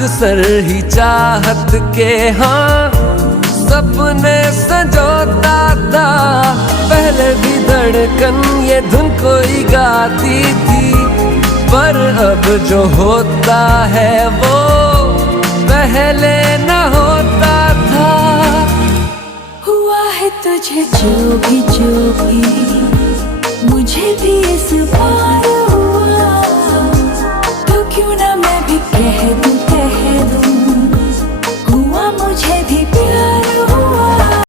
अक्सर ही चाहत के हाँ सपने संजोता था। पहले भी धड़कन ये धुन कोई गाती थी, पर अब जो होता है वो पहले न होता था। हुआ है तुझे जो भी मुझे भी इस बार